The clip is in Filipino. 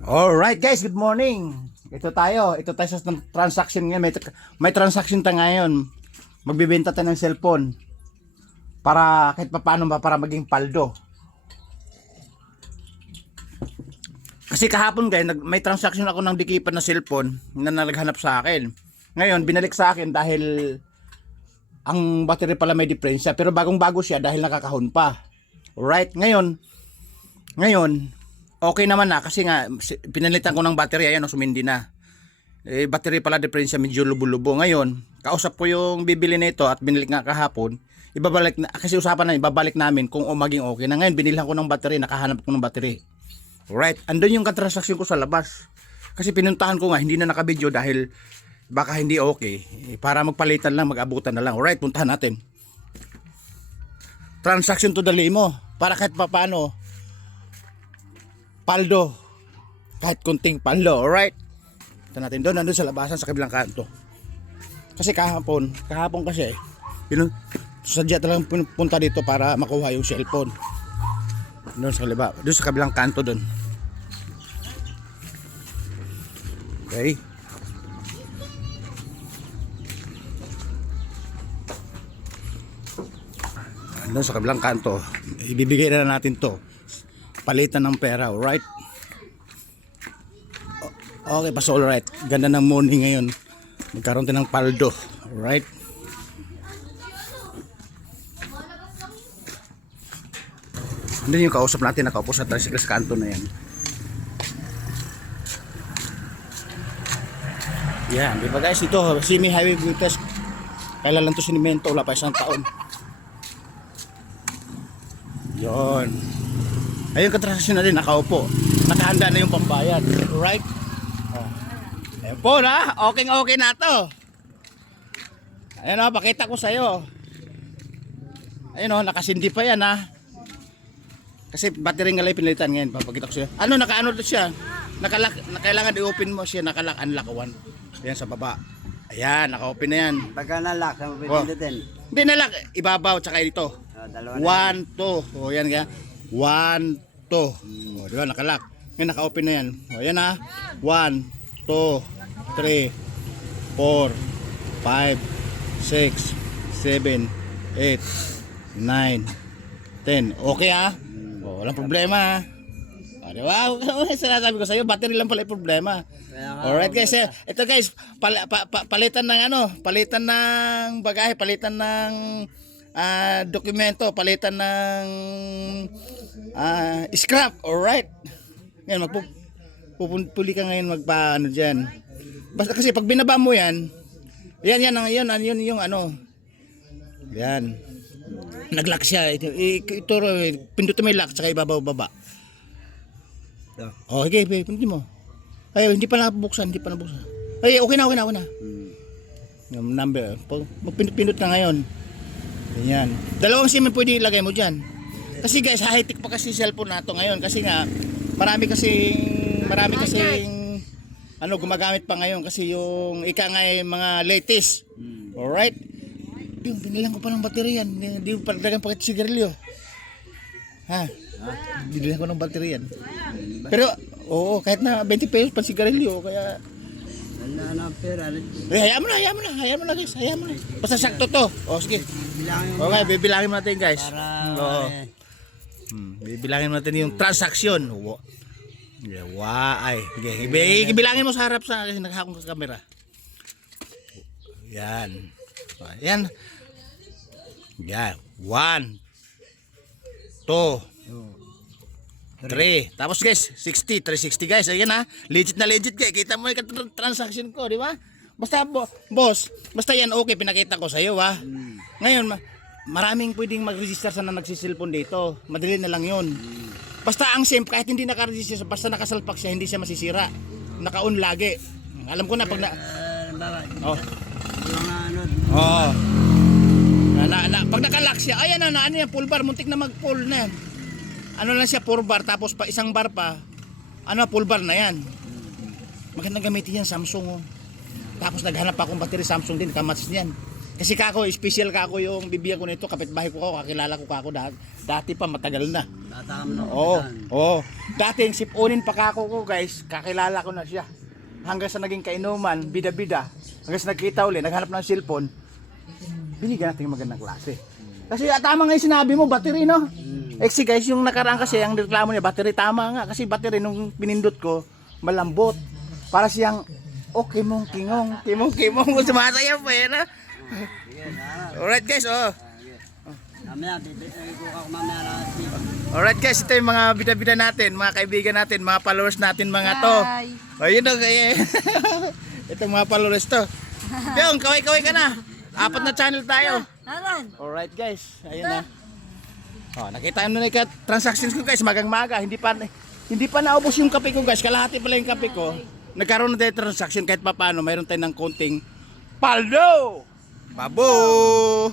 Alright guys, good morning. Ito tayo sa transaction ngayon. May transaction tayo ngayon. Magbibenta tayo ng cellphone. Para kahit paano ba, para maging paldo. Kasi kahapon guys, may transaction ako ng dikipan na cellphone na naghanap sa akin. Ngayon, binalik sa akin dahil ang battery pala may diferensya. Pero bagong-bago siya dahil nakakahon pa. Alright, ngayon, okay naman na kasi nga pinalitan ko ng battery, ayan, sumindi na. Battery pala diferensya medyo lubo-lubo. Ngayon, kausap ko yung bibili nito at binalik nga kahapon. Ibabalik na kasi usapan na ibabalik namin kung maging okay na. Ngayon binilhan ko ng battery, nakahanap ko ng battery. Alright, andun yung transaction ko sa labas. Kasi pinuntahan ko nga, hindi na naka-video dahil baka hindi okay. Para magpalitan lang, mag-abutan na lang. Alright, puntahan natin. Transaction to the limo. Para kahit paano paldo. Kahit kunting paldo. Alright. Ito natin doon. Nandun sa labasan sa kabilang kanto. Kasi kahapon kasi sadya talagang punta dito para makuha yung cellphone. Doon sa kabilang kanto doon. Okay. Doon sa kabilang kanto. Ibibigay na natin to. Palitan ng pera, alright? Okay, pa so alright. Ganda ng morning ngayon. Magkaroon tayo ng paldo, alright? Andun yung kausap natin, nakaupo sa tricycle sa kanto na yan. Yan, di ba guys, ito, semi-highway view test. Kailan lang to sinimento, wala pa isang taon. Yon. Ayun, katransaksyon na rin, nakaupo. Nakahanda na yung pambayad. Right? Ayun po na, okay na to. Ayun o, pakita ko sa'yo. Ayun o, nakasindi pa yan ha. Kasi battery nga lang pinalitan ngayon, papakita ko sa'yo. Ano, nakaano to siya? Kailangan i-open mo siya, unlock one. Ayan sa baba. Ayan, naka-open na yan. Pagka nalock, ang pipindutin. Hindi nalock, ibabaw, tsaka ito. Dalawa na. 1, 2. O yan kaya. 1, 2. O diba, nakalock. Ngayon, naka-open na yan. O yan ha. 1, 2, 3, 4, 5, 6, 7, 8, 9, 10. Okay ha? O, walang problema ha. O diba? Sinasabi ko sa'yo, battery lang pala yung problema. Alright guys, ito guys, palitan ng bagahe, palitan ng dokumento, palitan ng scrap, alright. Ngayon, magpupuli ka ngayon magpaano dyan. Basta kasi pag binaba mo yan, yan yung ano, yan. Nag-lock siya, ito pindutin mo yung lock, tsaka ibabaw-baba. Oh, okay, pindutin mo. Ay, hindi pa nabuksan. Ay, okay na. Yung number, pindot na ngayon. Ganyan. Dalawang SIM pwede ilagay mo dyan. Kasi guys, high-tech pa kasi cellphone nato ngayon. Kasi nga, marami kasing gumagamit pa ngayon. Kasi yung mga latest. Alright? Yung binilang ko pa ng battery yan. Hindi pa nagdagan pa kasi sigarilyo. Ha? Binilang ko ng battery yan. Pero, oo, kahit na 20 pesos pa sigarilyo, kaya Ano pera? hayaan mo na guys, basta sakto to. O sige. Okay, bibilangin mo natin guys. Oo. Bibilangin mo natin yung transaction. Ay, sige, ibilangin mo sa harap sa kasi naghahakong sa camera. Yan. Yan. 1 2 3. Tapos guys, 360 guys. Ayan ha. Legit guys. Kita mo yung transaction ko, di ba? Basta boss, basta yan okay, pinakita ko sa iyo ha. Ngayon, maraming pwedeng mag-register sa na nagsisilpon dito. Madali na lang 'yun. Basta ang SIM kahit hindi naka-register, basta nakasalpak siya, hindi siya masisira. Naka-on lagi. Alam ko na pag na pag naka-lock siya, ayan na ano yan, full bar, muntik na mag-full na yan. Ano lang siya, 4 bar, tapos pa isang bar pa, full bar na yan. Magandang gamitin yan, Samsung. Tapos naghanap akong battery Samsung din, kamats niyan. Kasi kako, special kako yung bibigyan ko nito, kapitbahay ko ako, kakilala ko kako dati pa, matagal na. Tatama na Oo, oo. Dati yung sipunin pa kako ko guys, kakilala ko na siya. Hanggang sa naging kainuman, bida-bida, hanggang sa nagkita uli, naghanap ng cellphone, binigyan natin yung magandang klase. Kasi tama nga yung sinabi mo, battery no? Kasi guys, yung nakaraan kasi, ang reklamo niya, battery, tama nga. Kasi battery, nung pinindot ko, malambot. Para siyang, okay mong kingong, kimong, sumasayaw pa yan ha. Alright guys, oh. Mamaya, ikuha ko mamaya lang. Alright guys, ito yung mga bida-bida natin, mga kaibigan natin, mga followers natin mga to. Ayun o, itong mga followers to. Yung, kaway-kaway ka na. 4 na channel tayo. Alright guys, ayun na. Oh, nakita nyo na yung transactions ko guys, magang-maga. Hindi pa naubos yung kape ko guys, kalahati pala yung kape ko. Nagkaroon na tayo transaction kahit pa paano, mayroon tayo ng konting paldo. Pabo!